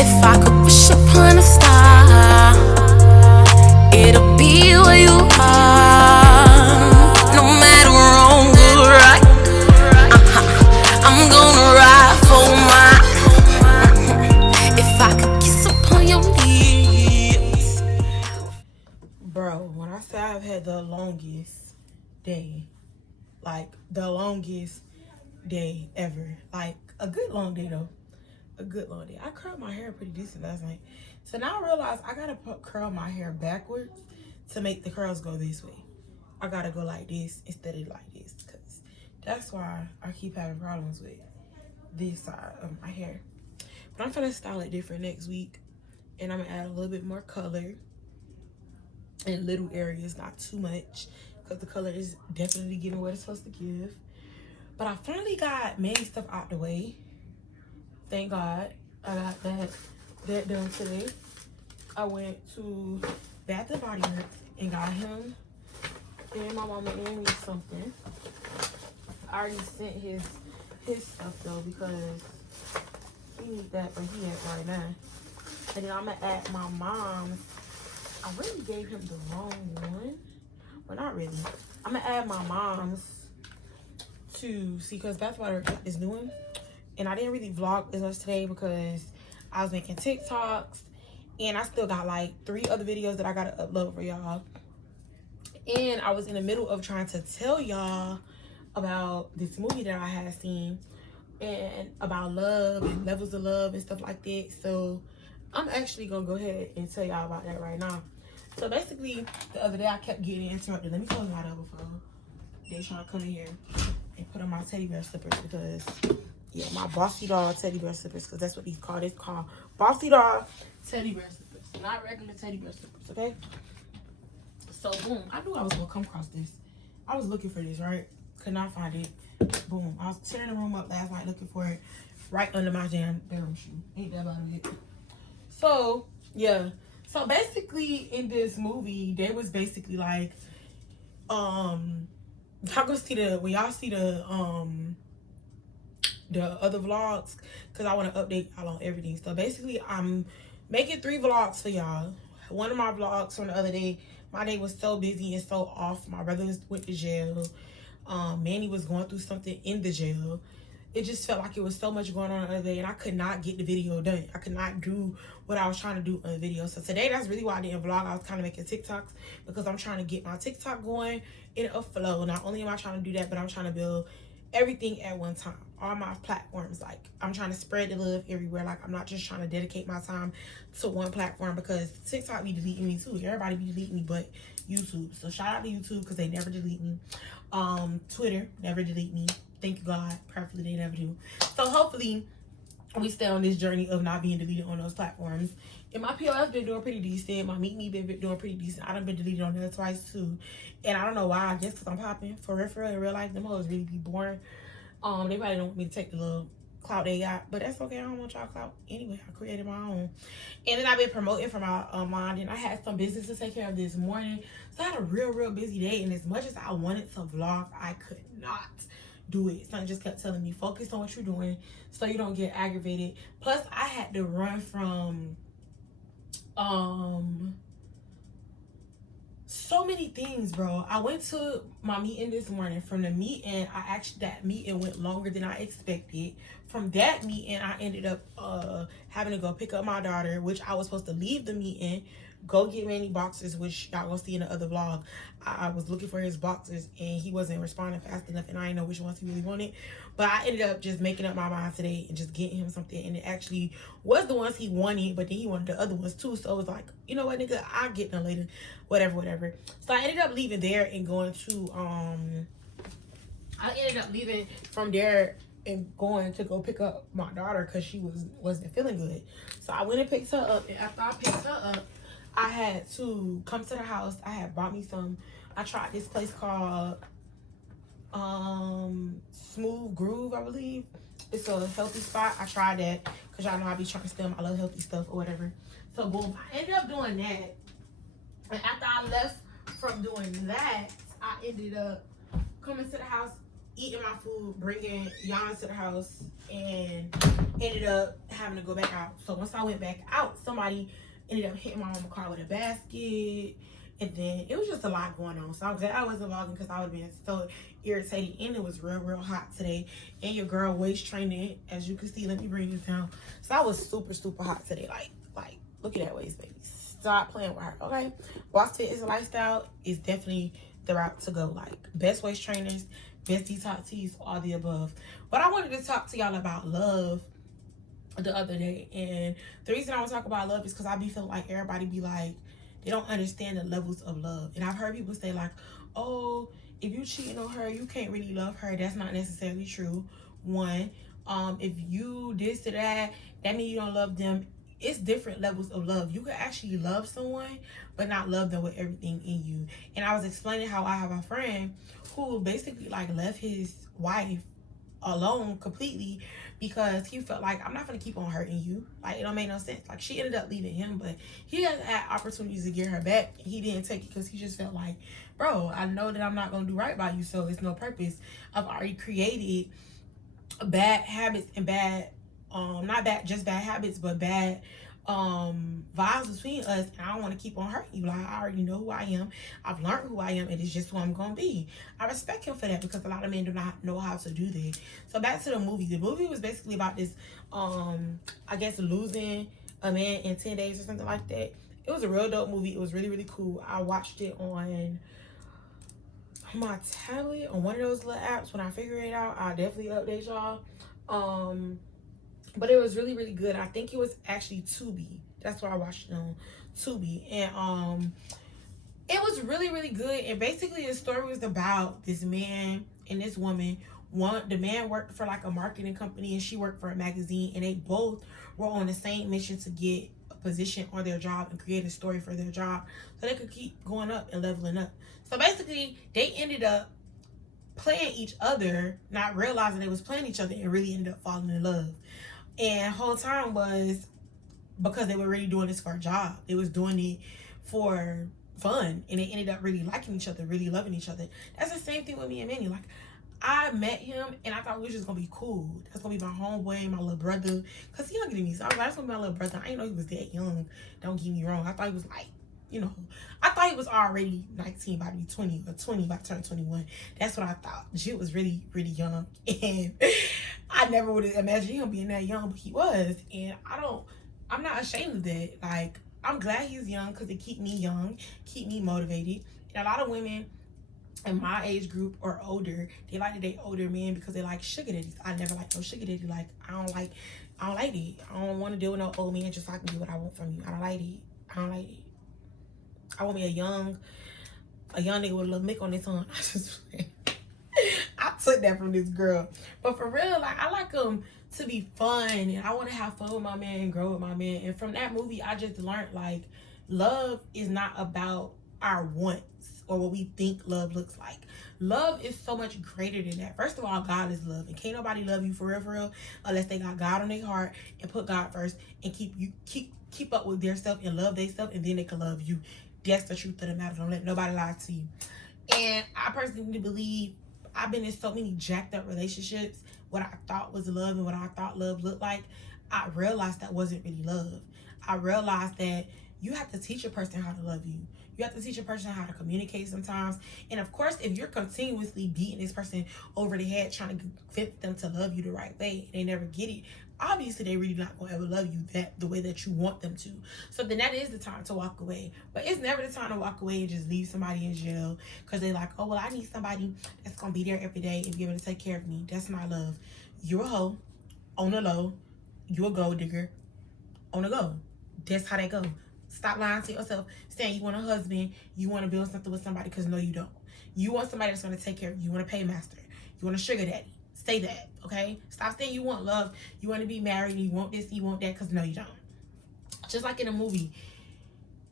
If I could wish upon a star, it'll be where you are. No matter wrong or right, I'm gonna ride for mine. If I could kiss upon your lips. Bro, when I say I've had the longest day, like the longest day ever, like a good long day though, a good long day. I curled my hair pretty decent last night, so now I realize I gotta curl my hair backwards to make the curls go this way. I gotta go like this instead of like this, because that's why I keep having problems with this side of my hair. But I'm gonna style it different next week, and I'm gonna add a little bit more color in little areas, not too much, because the color is definitely giving what it's supposed to give. But I finally got many stuff out the way. Thank God I got that done today. I went to Bath and Body Works and got him and my mama and me something. I already sent his stuff though, because he needs that, but he ain't right now. And then I'm gonna add my mom's. I really gave him the wrong one. Well, not really. I'm gonna add my mom's to see, because that's what I got this new one. And I didn't really vlog as much today because I was making TikToks, and I still got like 3 other videos that I gotta upload for y'all. And I was in the middle of trying to tell y'all about this movie that I had seen, and about love and levels of love and stuff like that. So I'm actually gonna go ahead and tell y'all about that right now. So basically, the other day I kept getting interrupted. Let me close my double phone. They trying to come in here and put on my teddy bear slippers, because yeah, my Bossy Doll teddy bear slippers, because that's what these called. It's called Bossy Doll teddy bear slippers, not regular teddy bear slippers. Okay. So boom, I knew I was gonna come across this. I was looking for this, right? Could not find it. Boom, I was tearing the room up last night looking for it, right under my damn bedroom shoe. Ain't that about it? So yeah, so basically in this movie, they was basically like, y'all gonna see when y'all see the other vlogs, because I want to update y'all on everything. So basically, I'm making 3 vlogs for y'all. One of my vlogs from the other day, my day was so busy and so off. My brother went to jail. Manny was going through something in the jail. It just felt like it was so much going on the other day, and I could not get the video done. I could not do what I was trying to do on the video. So today, that's really why I didn't vlog. I was kind of making TikToks, because I'm trying to get my TikTok going in a flow. Not only am I trying to do that, but I'm trying to build everything at one time. All my platforms, like I'm trying to spread the love everywhere. Like I'm not just trying to dedicate my time to one platform, because TikTok be deleting me too. Everybody be deleting me but YouTube. So shout out to YouTube, because they never delete me. Twitter never delete me. Thank you God. Prayerfully they never do. So hopefully we stay on this journey of not being deleted on those platforms. And my POF been doing pretty decent. My Meet Me been doing pretty decent. I done been deleted on there twice too. And I don't know why. I guess because I'm popping. For real, in real life, them hoes really be boring. They probably don't want me to take the little clout they got. But that's okay. I don't want y'all clout. Anyway, I created my own. And then I've been promoting for my mine. And I had some business to take care of this morning. So I had a real busy day. And as much as I wanted to vlog, I could not do it. Something just kept telling me, focus on what you're doing so you don't get aggravated. Plus, I had to run from so many things, bro. I went to my meeting this morning. From the meeting, that meeting went longer than I expected. From that meeting, I ended up having to go pick up my daughter, which I was supposed to leave the meeting, go get Manny boxers, which y'all gonna see in the other vlog. I was looking for his boxers and he wasn't responding fast enough, and I didn't know which ones he really wanted. But I ended up just making up my mind today and just getting him something, and it actually was the ones he wanted, but then he wanted the other ones too. So it was like, you know what, nigga, I'll get them later. Whatever. So I ended up leaving there and going to I ended up leaving from there and going to go pick up my daughter, because she wasn't feeling good. So I went and picked her up, and after I picked her up, I had to come to the house. I had bought me some. I tried this place called Smooth Groove, I believe. It's a healthy spot. I tried that because y'all know I be trying to stem. I love healthy stuff or whatever. So boom, I ended up doing that. And after I left from doing that, I ended up coming to the house, eating my food, bringing Yana to the house, and ended up having to go back out. So once I went back out, somebody ended up hitting my mama's car with a basket. And then it was just a lot going on. So I'm glad I wasn't vlogging because I would have been so irritated. And it was real, real hot today. And your girl waist training, as you can see. Let me bring this down. So I was super, super hot today. Like, look at that waist, baby. Stop playing with her, okay? Boss Fit is a lifestyle. Is definitely the route to go. Like, best waist trainers, best detox teas, all the above. But I wanted to talk to y'all about love the other day. And the reason I want to talk about love is because I be feeling like everybody be like, they don't understand the levels of love. And I've heard people say like, oh, if you cheating on her, you can't really love her. That's not necessarily true. One, if you this or that means you don't love them. It's different levels of love. You can actually love someone, but not love them with everything in you. And I was explaining how I have a friend who basically like left his wife alone completely because he felt like, I'm not gonna keep on hurting you. Like, it don't make no sense. Like, she ended up leaving him, but he has had opportunities to get her back. He didn't take it because he just felt like, bro, I know that I'm not gonna do right by you, so it's no purpose. I've already created bad habits and bad not bad just bad habits, but bad vibes between us, and I don't want to keep on hurting you. Like, I already know who I am. I've learned who I am, and it's just who I'm gonna be. I respect him for that because a lot of men do not know how to do that. So back to the movie. The movie was basically about this I guess losing a man in 10 days or something like that. It was a real dope movie. It was really, really cool. I watched it on my tablet on one of those little apps. When I figure it out, I'll definitely update y'all. But it was really, really good. I think it was actually Tubi. That's why I watched it on Tubi. And it was really, really good. And basically the story was about this man and this woman. The man worked for like a marketing company and she worked for a magazine, and they both were on the same mission to get a position on their job and create a story for their job so they could keep going up and leveling up. So basically they ended up playing each other, not realizing they was playing each other, and really ended up falling in love. And the whole time was because they were really doing this for a job. They was doing it for fun, and they ended up really liking each other, really loving each other. That's the same thing with me and Manny. Like, I met him and I thought we was just gonna be cool. That's gonna be my homeboy, my little brother, because he younger than me. So I was like, that's gonna be my little brother. I didn't know he was that young. Don't get me wrong. I thought he was like, you know, I thought he was already 19, about to be 20, or 20, about to turn 21. That's what I thought. Jit was really, really young. And I never would have imagined him being that young, but he was. And I'm not ashamed of that. Like, I'm glad he's young because it keep me young, keep me motivated. And a lot of women in my age group or older, they like to date older men because they like sugar daddies. I never like no sugar daddy. Like, I don't like it. I don't want to deal with no old man just so I can get what I want from you. I don't like it. I want me a young nigga with a little mick on his tongue. I took that from this girl. But for real, like, I like him to be fun, and I want to have fun with my man and grow with my man. And from that movie, I just learned, like, love is not about our wants or what we think love looks like. Love is so much greater than that. First of all, God is love, and can't nobody love you for real, unless they got God on their heart and put God first and keep up with their stuff and love their stuff, and then they can love you. That's the truth of the matter. Don't let nobody lie to you. And I personally believe I've been in so many jacked up relationships. What I thought was love and what I thought love looked like, I realized that wasn't really love. I realized that you have to teach a person how to love you. You have to teach a person how to communicate sometimes. And of course, if you're continuously beating this person over the head, trying to convince them to love you the right way, and they never get it, obviously they really not gonna ever love you the way that you want them to. So then that is the time to walk away. But it's never the time to walk away and just leave somebody in jail because they're like, oh, well, I need somebody that's gonna be there every day and be able to take care of me. That's not love. You're a hoe on the low. You a gold digger on the go. That's how they go. Stop lying to yourself, saying you want a husband, you want to build something with somebody, because no, you don't. You want somebody that's going to take care of you. You want a paymaster. You want a sugar daddy. Say that, okay? Stop saying you want love. You want to be married, you want this, you want that, because no, you don't. Just like in a movie,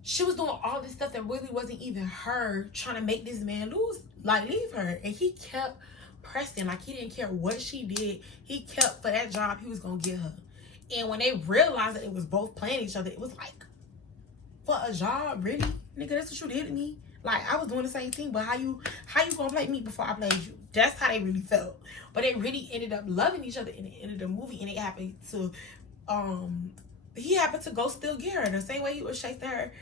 she was doing all this stuff that really wasn't even her, trying to make this man leave her. And he kept pressing, like he didn't care what she did. He kept, for that job, he was going to get her. And when they realized that it was both playing each other, it was like, for a job, really? Nigga, that's what you did to me? Like, I was doing the same thing, but how you gonna play me before I played you? That's how they really felt. But they really ended up loving each other in the end of the movie, and it happened to he happened to go still get her the same way he was chasing her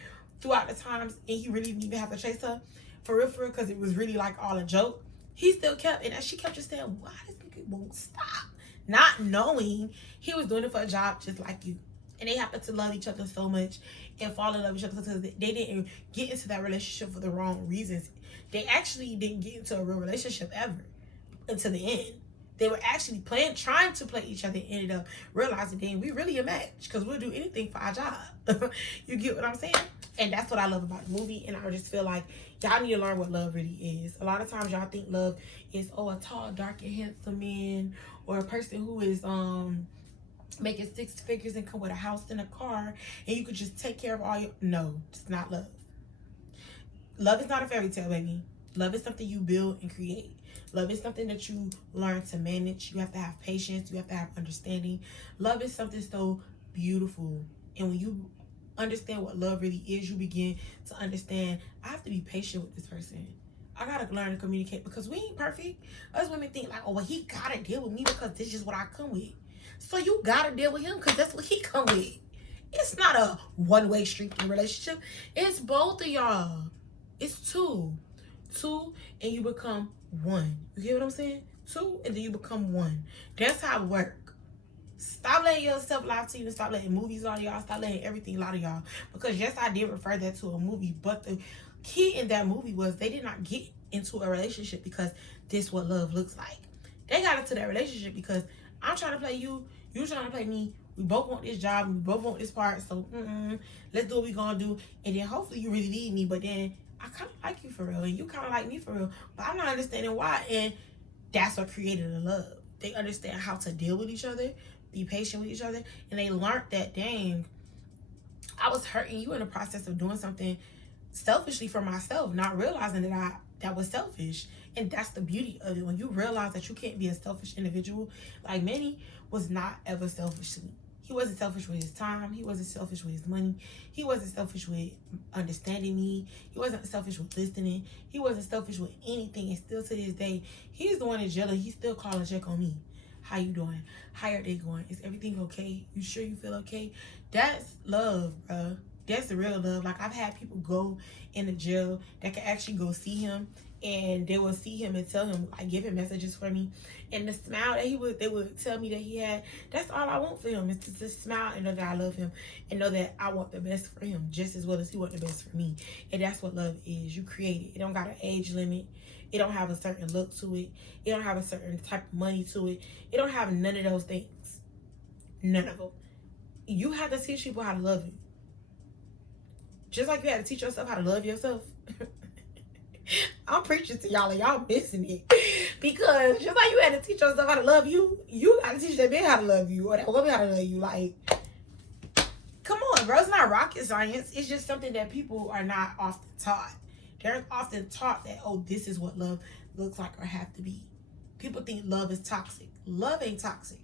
throughout the times, and he really didn't even have to chase her for real, because it was really like all a joke. He still kept, and she kept just saying, why this nigga won't stop? Not knowing he was doing it for a job just like you. And they happened to love each other so much and fall in love with each other because they didn't get into that relationship for the wrong reasons. They actually didn't get into a real relationship ever until the end. They were actually trying to play each other, and ended up realizing, dang, we really a match because we'll do anything for our job. You get what I'm saying? And that's what I love about the movie. And I just feel like y'all need to learn what love really is. A lot of times y'all think love is, oh, a tall, dark, and handsome man, or a person who is making 6 figures and come with a house and a car, and you could just take care of all your... No, it's not love. Love is not a fairy tale, baby. Love is something you build and create. Love is something that you learn to manage. You have to have patience. You have to have understanding. Love is something so beautiful. And when you understand what love really is, you begin to understand, I have to be patient with this person. I gotta learn to communicate, because we ain't perfect. Us women think like, oh, well, he gotta deal with me because this is what I come with. So you gotta deal with him because that's what he come with. It's not a one-way street in a relationship. It's both of y'all. It's two, and you become one. You get what I'm saying? 2, and then you become 1. That's how it work. Stop letting yourself lie to you, and stop letting movies lie to y'all. Stop letting everything lie to y'all. Because yes, I did refer that to a movie, but the key in that movie was they did not get into a relationship because this is what love looks like. They got into that relationship because I'm trying to play you, you trying to play me. We both want this job, we both want this part, so let's do what we gonna do. And then hopefully you really need me, but then I kind of like you for real, and you kind of like me for real, but I'm not understanding why. And that's what created the love. They understand how to deal with each other, be patient with each other, and they learned that, dang, I was hurting you in the process of doing something selfishly for myself, not realizing that was selfish. And that's the beauty of it, when you realize that you can't be a selfish individual. Like Manny was not ever selfish to me. He wasn't selfish with his time. He wasn't selfish with his money. He wasn't selfish with understanding me. He wasn't selfish with listening. He wasn't selfish with anything. And still to this day, he's the one in jail, and he's still calling check on me. How you doing? How are they going? Is everything okay? You sure you feel okay? That's love, bro. That's the real love. Like, I've had people go in the jail that can actually go see him, and they will see him and tell him, like, give him messages for me. And the smile that they would tell me that he had, that's all I want for him, is to just smile and know that I love him, and know that I want the best for him just as well as he want the best for me. And that's what love is. You create it. It don't got an age limit. It don't have a certain look to it. It don't have a certain type of money to it. It don't have none of those things. None of them. You have to teach people how to love you. Just like you had to teach yourself how to love yourself. I'm preaching to y'all, and y'all missing it. Because just like you had to teach yourself how to love you, you got to teach that man how to love you, or that woman how to love you. Like, come on, bro. It's not rocket science. It's just something that people are not often taught. They're often taught that, oh, this is what love looks like or have to be. People think love is toxic. Love ain't toxic.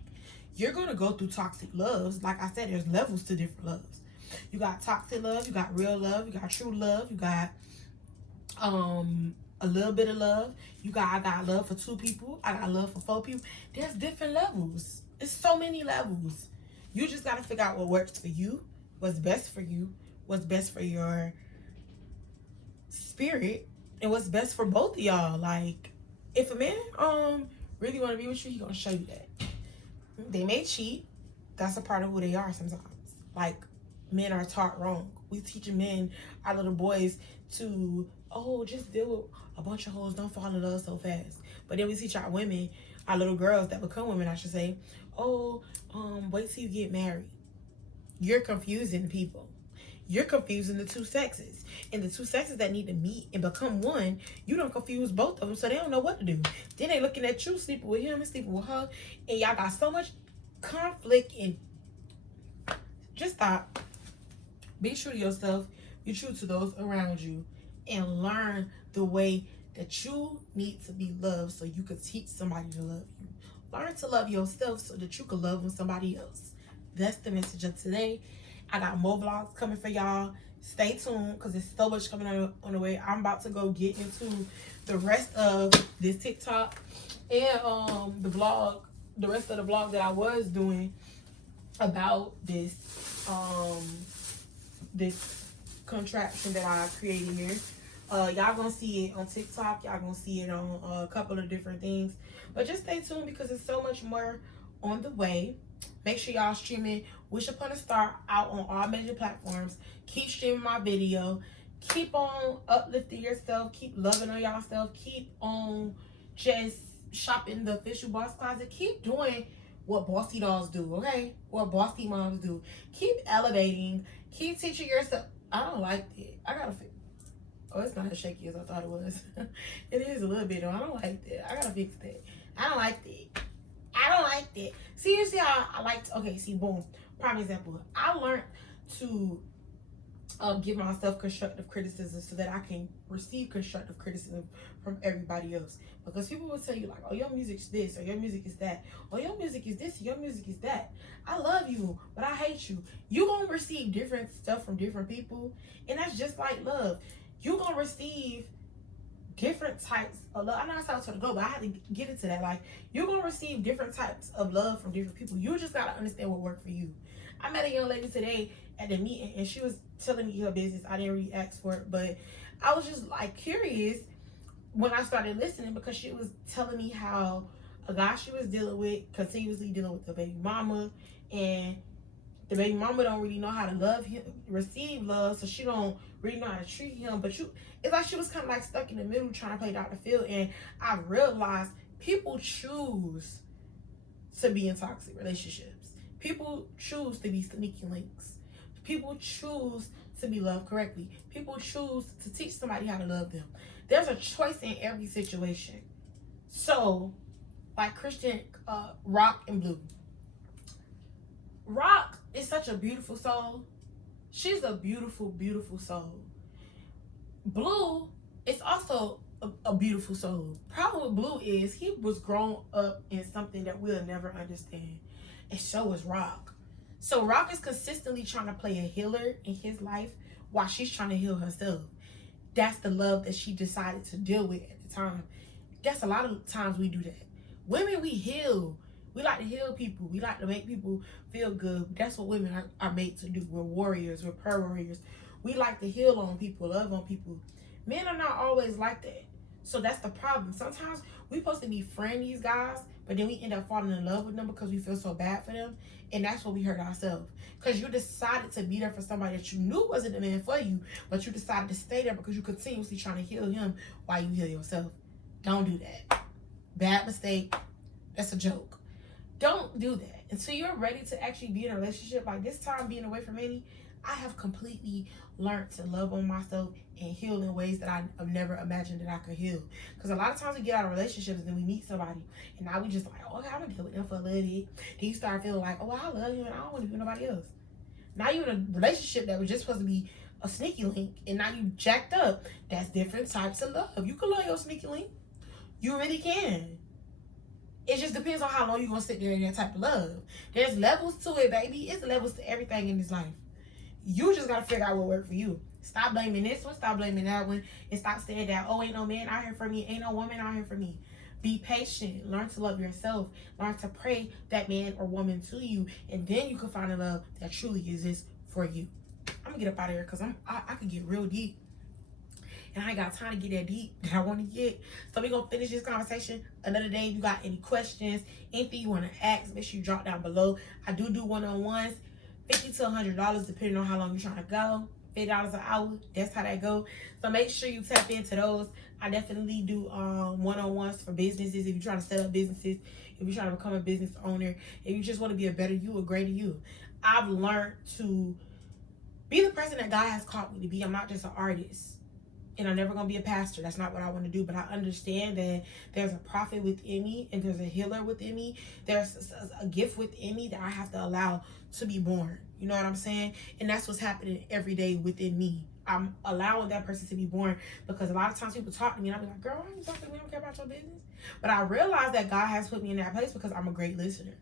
You're going to go through toxic loves. Like I said, there's levels to different loves. You got toxic love, you got real love, you got true love, you got a little bit of love. I got love for 2 people, I got love for 4 people. There's different levels. It's so many levels. You just got to figure out what works for you, what's best for you, what's best for your spirit, and what's best for both of y'all. Like, if a man really want to be with you, he gonna show you that. They may cheat. That's a part of who they are sometimes. Like, men are taught wrong. We teaching men, our little boys, to, oh, just deal with a bunch of hoes, don't fall in love so fast. But then we teach our women, our little girls that become women, I should say, oh, wait till you get married. You're confusing people. You're confusing the 2 sexes. And the 2 sexes that need to meet and become one, you don't confuse both of them, so they don't know what to do. Then they looking at you, sleeping with him and sleeping with her, and y'all got so much conflict. And just stop. Be true to yourself. Be true to those around you. And learn the way that you need to be loved so you could teach somebody to love you. Learn to love yourself so that you can love somebody else. That's the message of today. I got more vlogs coming for y'all. stay tuned because there's so much coming on the way. I'm about to go get into the rest of this TikTok and the rest of the vlog that I was doing about this this contraption that I created here. Y'all gonna see it on TikTok. Y'all gonna see it on a couple of different things. But just stay tuned because there's so much more on the way. Make sure y'all streaming Wish Upon a Star out on all major platforms. Keep streaming my video. Keep on uplifting yourself. Keep loving on yourself. Keep on just shopping the official Boss Closet. Keep doing what bossy dolls do, okay? What bossy moms do. Keep elevating. Keep teaching yourself. I don't like it. I gotta fix. Oh, it's not as shaky as I thought it was. It is a little bit though. I don't like that. I gotta fix that. I don't like that. I don't like that. See, you see how I like to, okay, see, boom. Prime example. I learned to give myself constructive criticism so that I can receive constructive criticism from everybody else. Because people will tell you like, oh, your music's this, or your music is that, or your music is this, or your music is that. I love you, but I hate you. You gonna receive different stuff from different people, and that's just like love. You gonna receive different types of love. I know that's how it's gonna go, but I had to get into that. Like, you're gonna receive different types of love from different people. You just gotta understand what worked for you. I met a young lady today at the meeting, and she was telling me her business. I didn't really ask for it, but I was just like curious when I started listening, because she was telling me how a guy she was dealing with, continuously dealing with the baby mama, and the baby mama don't really know how to love him, receive love, so she don't really know how to treat him. But it's like she was kind of like stuck in the middle trying to play Dr. Phil, and I realized people choose to be in toxic relationships. People choose to be sneaky links. People choose to be loved correctly. People choose to teach somebody how to love them. There's a choice in every situation. So, like Christian, Rock and Blue. Rock is such a beautiful soul. She's a beautiful, beautiful soul. Blue is also a beautiful soul. Problem with Blue is he was grown up in something that we'll never understand. And so is Rock. So Rock is consistently trying to play a healer in his life while she's trying to heal herself. That's the love that she decided to deal with at the time. That's a lot of times we do that. Women, we heal. We like to heal people. We like to make people feel good. That's what women are made to do. We're warriors. We're prayer warriors. We like to heal on people, love on people. Men are not always like that. So that's the problem. Sometimes we're supposed to befriend these guys, but then we end up falling in love with them because we feel so bad for them. And that's what we hurt ourselves. Because you decided to be there for somebody that you knew wasn't the man for you, but you decided to stay there because you're continuously trying to heal him while you heal yourself. Don't do that. Bad mistake. That's a joke. Don't do that until you're ready to actually be in a relationship. Like this time being away from Annie, I have completely learned to love on myself and heal in ways that I have never imagined that I could heal. Because a lot of times we get out of relationships and then we meet somebody and now we just like, oh, okay, I'm gonna deal with them for a little bit. Then you start feeling like, oh, I love you and I don't want to be with nobody else. Now you're in a relationship that was just supposed to be a sneaky link and now you jacked up. That's different types of love. You can love your sneaky link. You really can. It just depends on how long you're going to sit there in that type of love. There's levels to it, baby. It's levels to everything in this life. You just got to figure out what worked for you. Stop blaming this one. Stop blaming that one. And stop saying that, oh, ain't no man out here for me. Ain't no woman out here for me. Be patient. Learn to love yourself. Learn to pray that man or woman to you. And then you can find a love that truly exists for you. I'm going to get up out of here because I could get real deep. And I ain't got time to get that deep that I want to get. So we're going to finish this conversation another day. If you got any questions, anything you want to ask, make sure you drop down below. I do one-on-ones, $50 to $100 depending on how long you're trying to go. $50 an hour, that's how that go. So make sure you tap into those. I definitely do one-on-ones for businesses. If you're trying to set up businesses, if you're trying to become a business owner, if you just want to be a better you, a greater you. I've learned to be the person that God has called me to be. I'm not just an artist. And I'm never going to be a pastor. That's not what I want to do. But I understand that there's a prophet within me and there's a healer within me. There's a gift within me that I have to allow to be born. You know what I'm saying? And that's what's happening every day within me. I'm allowing that person to be born because a lot of times people talk to me and I'll be like, girl, why are you talking to me? I don't care about your business. But I realize that God has put me in that place because I'm a great listener.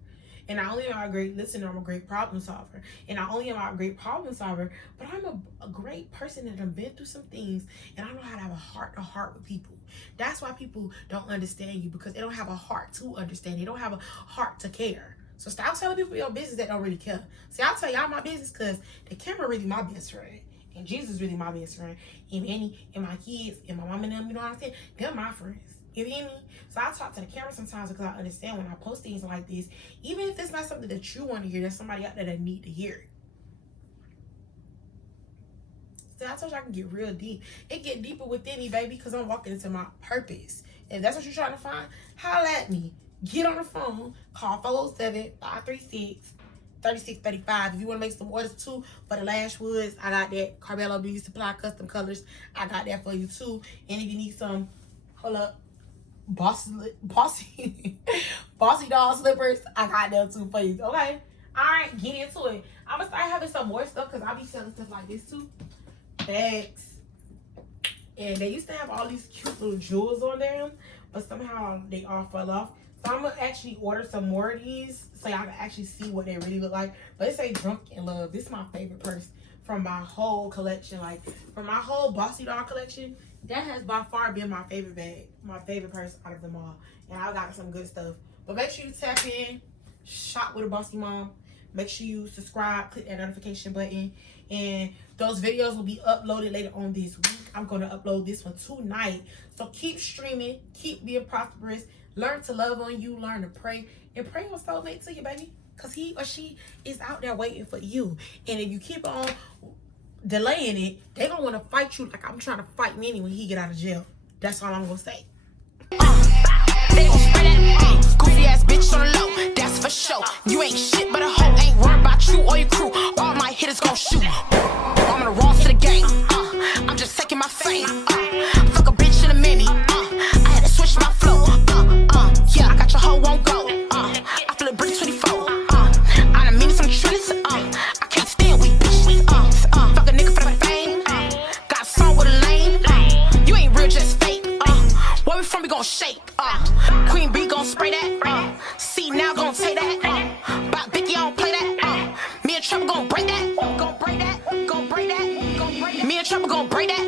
And not only am I a great listener, I'm a great problem solver. And not only am I a great problem solver, but I'm a great person that have been through some things, and I know how to have a heart to heart with people. That's why people don't understand you, because they don't have a heart to understand. They don't have a heart to care. So stop telling people your business that don't really care. See, I'll tell y'all my business because the camera really my best friend. And Jesus really my best friend. And Annie and my kids and my mom and them, you know what I'm saying? They're my friends. You hear me? So I talk to the camera sometimes because I understand when I post things like this, even if it's not something that you want to hear, there's somebody out there that need to hear it. See, I told you I can get real deep. It get deeper within me, baby, because I'm walking into my purpose. If that's what you're trying to find, holla at me. Get on the phone. Call 407-536-3635. If you want to make some orders too for the lash woods, I got that. Carmelo Beauty Supply Custom Colors, I got that for you too. And if you need some, hold up, bossy doll slippers, I got them too for you. Okay? All right, get into it. I'm gonna start having some more stuff because I'll be selling stuff like this too. Bags. And they used to have all these cute little jewels on them, but somehow they all fell off. So I'm gonna actually order some more of these so y'all can actually see what they really look like. But it say Drunk in Love. This is my favorite purse from my whole collection. Like, from my whole Bossy Doll collection, that has by far been my favorite bag, my favorite purse out of them all. And I got some good stuff. But make sure you tap in, shop with a Bossy Mom. Make sure you subscribe, click that notification button. And those videos will be uploaded later on this week. I'm going to upload this one tonight. So keep streaming, keep being prosperous. Learn to love on you, learn to pray, and pray your soulmate to you, baby. Because he or she is out there waiting for you. And if you keep on delaying it, they're going to want to fight you like I'm trying to fight Manny when he get out of jail. That's all I'm going to say. Goofy ass bitch on the low, that's for sure. You ain't shit but a hoe, ain't worried about you or your crew. All my hitters gon' shoot. I'm gonna roll to the game. I'm just taking my fame. Fuck a bitch in a mini. I had to switch my flow. Yeah, I got your hoe won't go. I feel a brick 24. I done mean some trends. I can't stand weak bitches. Fuck a nigga for the fame. Got a song with a lane. You ain't real, just fake. Where we from, we gon' shake. Queen B gon' spray that. See now gon' take that. Bop Vicky, I don't play that. Me and Trump gon' break that. Gon' break that. Gon' break that. Gon' break that. Me and Trump gon' break that.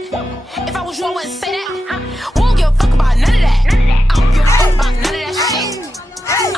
If I was you, I wouldn't say that. We don't give a fuck about none of that. I don't give a fuck about none of that shit. I